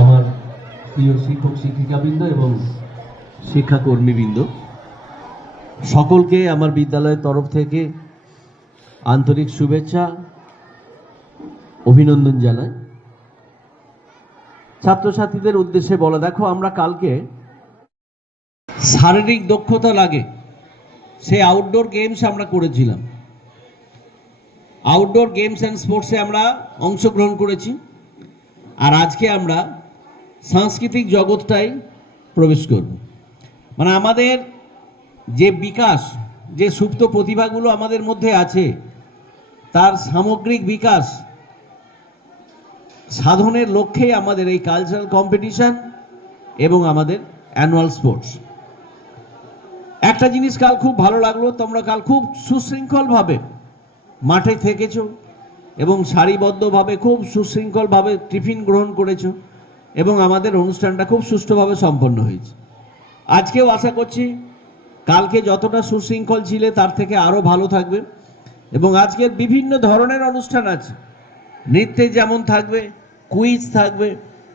আমার প্রিয় শিক্ষক, শিক্ষিকাবৃন্দ এবং শিক্ষাকর্মীবৃন্দ, সকলকে আমার বিদ্যালয়ের তরফ থেকে আন্তরিক শুভেচ্ছা, অভিনন্দন জানাই। ছাত্রছাত্রীদের উদ্দেশ্যে বলে, দেখো, আমরা কালকে শারীরিক দক্ষতা লাগে সে আউটডোর গেমস আমরা করেছিলাম। আউটডোর গেমস অ্যান্ড স্পোর্টসে আমরা অংশগ্রহণ করেছি। আর আজকে আমরা সাংস্কৃতিক জগৎটাই প্রবেশ করব। মানে আমাদের যে বিকাশ, যে সুপ্ত প্রতিভাগুলো আমাদের মধ্যে আছে, তার সামগ্রিক বিকাশ সাধনের লক্ষ্যেই আমাদের এই কালচারাল কম্পিটিশন এবং আমাদের অ্যানুয়াল স্পোর্টস একটা জিনিস কাল খুব ভালো লাগল, তোমরা কাল খুব সুশৃঙ্খলভাবে মাঠে থেকেছো এবং সারিবদ্ধভাবে, খুব সুশৃঙ্খলভাবে টিফিন গ্রহণ করেছ। এবং আমাদের অনুষ্ঠানটা খুব সুষ্ঠুভাবে সম্পন্ন হয়েছে। আজকেও আশা করছি কালকে যতটা সুশৃঙ্খল ছিলে তার থেকে আরও ভালো থাকবে এবং আজকের বিভিন্ন ধরনের অনুষ্ঠান আছে। নৃত্যে যেমন থাকবে কুইজ থাকবে,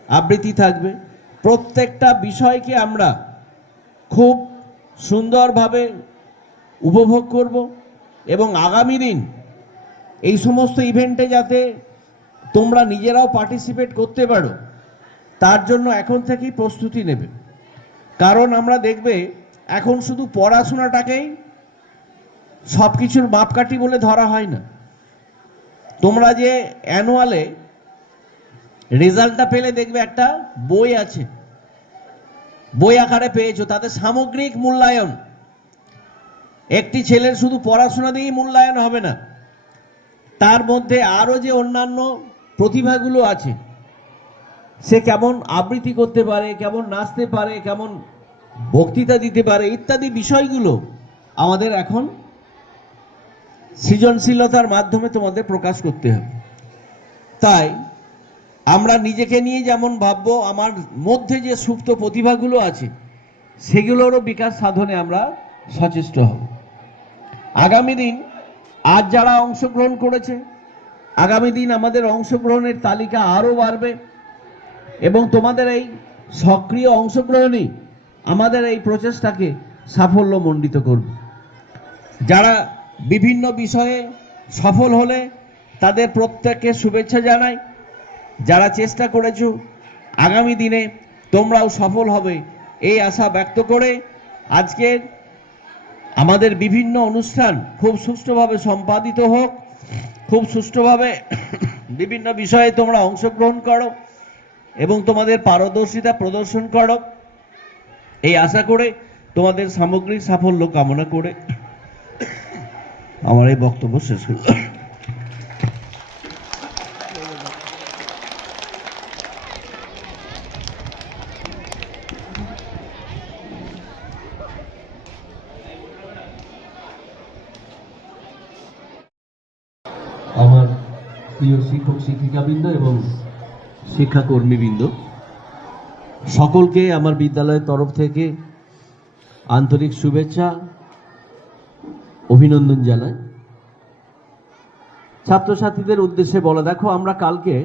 আবৃত্তি থাকবে। প্রত্যেকটা বিষয়কে আমরা খুব সুন্দরভাবে উপভোগ করব এবং আগামী দিন এই সমস্ত ইভেন্টে যাতে তোমরা নিজেরাও পার্টিসিপেট করতে পারো তার জন্য এখন থেকেই প্রস্তুতি নেবে। কারণ আমরা দেখবে এখন শুধু পড়াশোনাটাকেই সব কিছুর মাপকাঠি বলে ধরা হয় না। তোমরা যে অ্যানুয়ালে রেজাল্টটা পেলে দেখবে একটা বই আছে। বই আকারে পেয়েছ তাদের সামগ্রিক মূল্যায়ন। একটি ছেলের শুধু পড়াশোনা দিয়েই মূল্যায়ন হবে না। তার মধ্যে আরও যে অন্যান্য প্রতিভাগুলো আছে সে কেমন আবৃত্তি করতে পারে, কেমন নাচতে পারে, কেমন বক্তৃতা দিতে পারে, ইত্যাদি বিষয়গুলো আমাদের এখন সৃজনশীলতার মাধ্যমে তোমাদের প্রকাশ করতে হবে। তাই আমরা নিজেকে নিয়ে যেমন ভাববো, আমার মধ্যে যে সুপ্ত প্রতিভাগুলো আছে, সেগুলোরও বিকাশ সাধনে আমরা সচেষ্ট হব। আগামী দিন আজ যারা অংশগ্রহণ করেছে, আগামী দিন আমাদের অংশগ্রহণের তালিকা আরও বাড়বে। এবং তোমাদের এই সক্রিয় অংশগ্রহণই আমাদের এই প্রচেষ্টাকে সাফল্যমণ্ডিত করবে। যারা বিভিন্ন বিষয়ে সফল হলে তাদের প্রত্যেককে শুভেচ্ছা জানাই। যারা চেষ্টা করেছ, আগামী দিনে তোমরাও সফল হবে এই আশা ব্যক্ত করে আজকের আমাদের বিভিন্ন অনুষ্ঠান খুব সুষ্ঠুভাবে সম্পাদিত হোক। খুব সুষ্ঠুভাবে বিভিন্ন বিষয়ে তোমরা অংশগ্রহণ করো। এবং তোমাদের পারদর্শিতা প্রদর্শন করো। এই আশা করে তোমাদের সামগ্রিক সাফল্য কামনা করে আমার এই বক্তব্য শেষ করলাম আমার প্রিয় শিক্ষক, শিক্ষিকাবৃন্দ এবং শিক্ষাকর্মীবৃন্দ, সকলকে আমার বিদ্যালয়ের তরফ থেকে আন্তরিক শুভেচ্ছা, অভিনন্দন জানাই। ছাত্রছাত্রীদের উদ্দেশ্যে বলে দেখো, আমরা কালকে